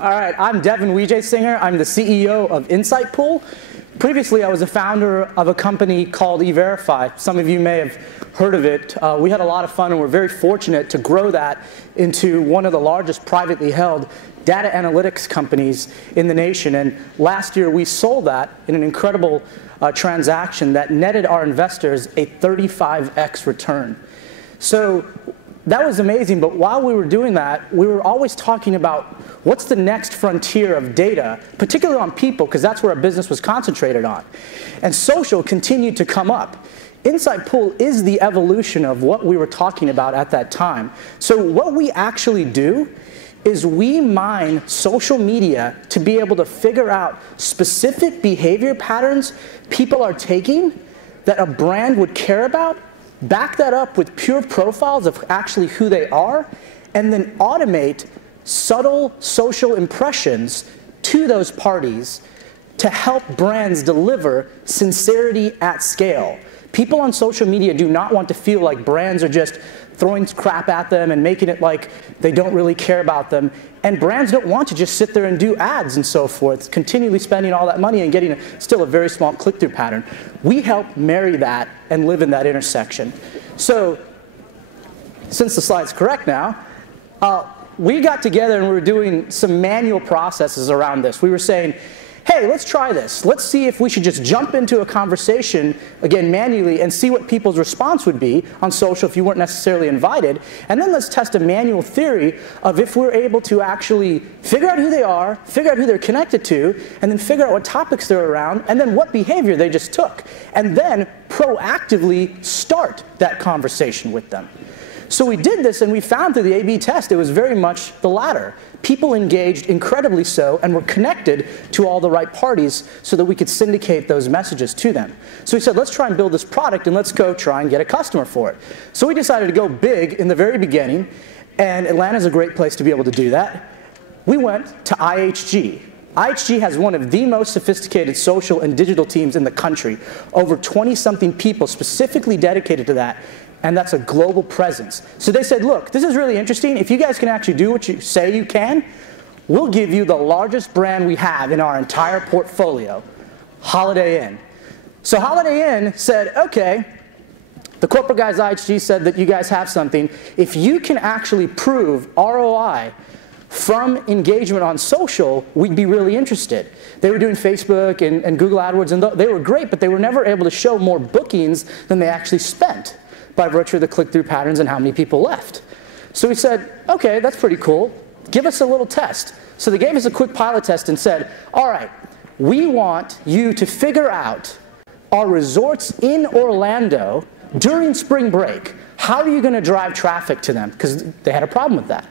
All right, I'm Devon Wijesinghe. I'm the CEO of Insightpool. Previously, I was a founder of a company called E-Verify. Some of you may have heard of it. We had a lot of fun, and we're very fortunate to grow that into one of the largest privately held data analytics companies in the nation. And last year, we sold that in an incredible transaction that netted our investors a 35x return. So that was amazing, but while we were doing that, we were always talking about what's the next frontier of data, particularly on people, because that's where our business was concentrated on. And social continued to come up. Insightpool is the evolution of what we were talking about at that time. So what we actually do is we mine social media to be able to figure out specific behavior patterns people are taking that a brand would care about, back that up with pure profiles of actually who they are, and then automate subtle social impressions to those parties to help brands deliver sincerity at scale. People on social media do not want to feel like brands are just throwing crap at them and making it like they don't really care about them. And brands don't want to just sit there and do ads and so forth, continually spending all that money and getting still a very small click-through pattern. We help marry that and live in that intersection. So, since the slide's correct now, we got together and we were doing some manual processes around this. We were saying, hey, let's try this. Let's see if we should just jump into a conversation, again, manually, and see what people's response would be on social if you weren't necessarily invited. And then let's test a manual theory of if we're able to actually figure out who they are, figure out who they're connected to, and then figure out what topics they're around, and then what behavior they just took. And then proactively start that conversation with them. So we did this, and we found through the A/B test it was very much the latter. People engaged incredibly so and were connected to all the right parties so that we could syndicate those messages to them. So we said, let's try and build this product, and let's go try and get a customer for it. So we decided to go big in the very beginning, and Atlanta's a great place to be able to do that. We went to IHG. IHG has one of the most sophisticated social and digital teams in the country, over 20-something people specifically dedicated to that. And that's a global presence. So they said, look, this is really interesting. If you guys can actually do what you say you can, we'll give you the largest brand we have in our entire portfolio, Holiday Inn. So Holiday Inn said, okay, the corporate guys IHG said that you guys have something. If you can actually prove ROI from engagement on social, we'd be really interested. They were doing Facebook and Google AdWords, and they were great, but they were never able to show more bookings than they actually spent, by virtue of the click-through patterns and how many people left. So we said, okay, that's pretty cool. Give us a little test. So they gave us a quick pilot test and said, all right, we want you to figure out our resorts in Orlando during spring break. How are you going to drive traffic to them? Because they had a problem with that.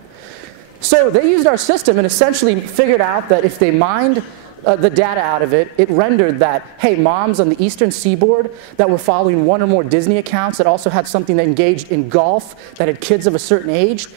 So they used our system and essentially figured out that if they mined the data out of it, it rendered that, hey, moms on the eastern seaboard that were following one or more Disney accounts that also had something that engaged in golf, that had kids of a certain age,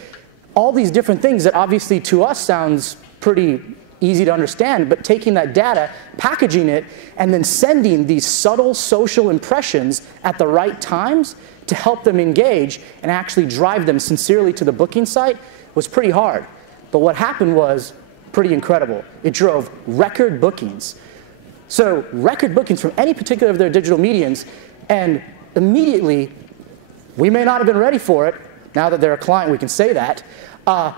all these different things that obviously to us sounds pretty easy to understand, but taking that data, packaging it, and then sending these subtle social impressions at the right times to help them engage and actually drive them sincerely to the booking site was pretty hard. But what happened was pretty incredible. It drove record bookings. So record bookings from any particular of their digital mediums, and immediately, we may not have been ready for it. Now that they're a client, we can say that.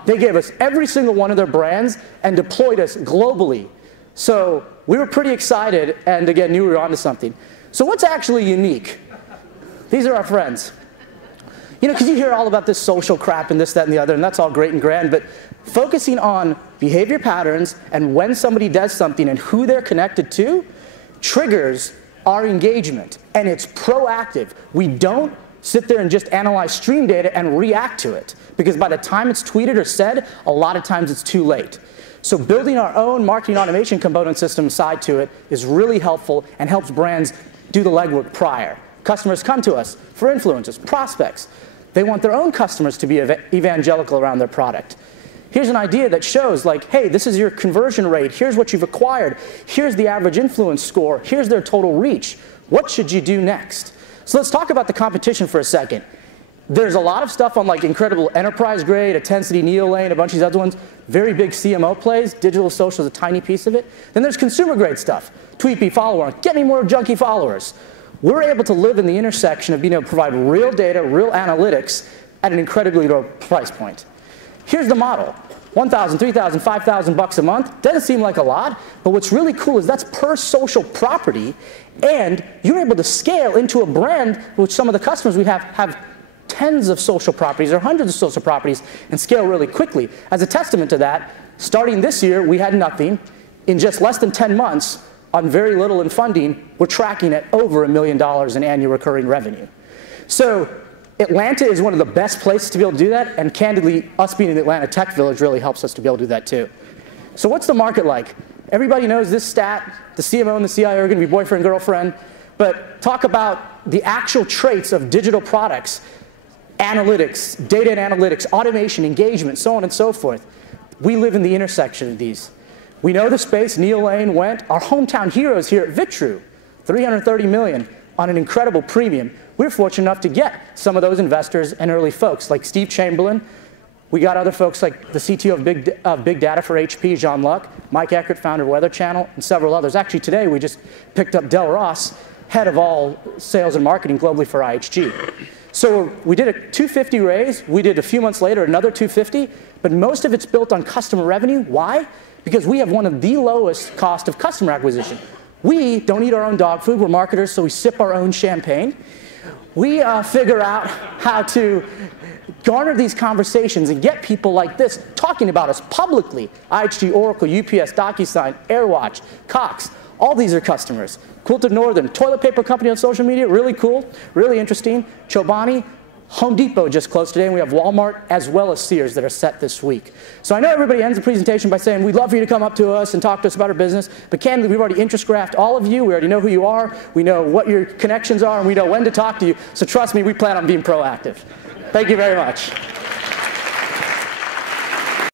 They gave us every single one of their brands and deployed us globally. So we were pretty excited and again knew we were onto something. So what's actually unique? These are our friends. You know, because you hear all about this social crap and this, that, and the other, and that's all great and grand, but focusing on behavior patterns and when somebody does something and who they're connected to triggers our engagement, and it's proactive. We don't sit there and just analyze stream data and react to it, because by the time it's tweeted or said, a lot of times it's too late. So building our own marketing automation component system side to it is really helpful and helps brands do the legwork prior. Customers come to us for influencers, prospects. They want their own customers to be evangelical around their product. Here's an idea that shows, like, hey, this is your conversion rate. Here's what you've acquired. Here's the average influence score. Here's their total reach. What should you do next? So let's talk about the competition for a second. There's a lot of stuff on like incredible enterprise grade, Intensity, Neolane, a bunch of these other ones, very big CMO plays. Digital social is a tiny piece of it. Then there's consumer grade stuff. Tweet me, follower, get me more junky followers. We're able to live in the intersection of being able to provide real data, real analytics at an incredibly low price point. Here's the model. $1,000, $3,000, $5,000 a month. Doesn't seem like a lot, but what's really cool is that's per social property, and you're able to scale into a brand, which some of the customers we have tens of social properties or hundreds of social properties and scale really quickly. As a testament to that, starting this year, we had nothing. In just less than 10 months, on very little in funding, we're tracking at over $1 million in annual recurring revenue. So Atlanta is one of the best places to be able to do that, and candidly, us being in the Atlanta Tech Village really helps us to be able to do that too. So what's the market like? Everybody knows this stat. The CMO and the CIO are going to be boyfriend, girlfriend. But talk about the actual traits of digital products, analytics, data and analytics, automation, engagement, so on and so forth. We live in the intersection of these. We know the space. Neolane went. Our hometown heroes here at Vitru, $330 million on an incredible premium. We're fortunate enough to get some of those investors and early folks like Steve Chamberlain. We got other folks like the CTO of Big Data for HP, Jean Luc, Mike Eckert, founder of Weather Channel, and several others. Actually, today we just picked up Del Ross, head of all sales and marketing globally for IHG. So we did a 250 raise. We did a few months later another 250, but most of it's built on customer revenue. Why? Because we have one of the lowest cost of customer acquisition. We don't eat our own dog food. We're marketers, so we sip our own champagne. We figure out how to garner these conversations and get people like this talking about us publicly. IHG, Oracle, UPS, DocuSign, AirWatch, Cox, all these are customers. Quilted Northern, toilet paper company on social media, really cool, really interesting. Chobani, Home Depot just closed today, and we have Walmart as well as Sears that are set this week. So I know everybody ends the presentation by saying, we'd love for you to come up to us and talk to us about our business, but candidly, we've already interest graphed all of you. We already know who you are. We know what your connections are, and we know when to talk to you. So trust me, we plan on being proactive. Thank you very much.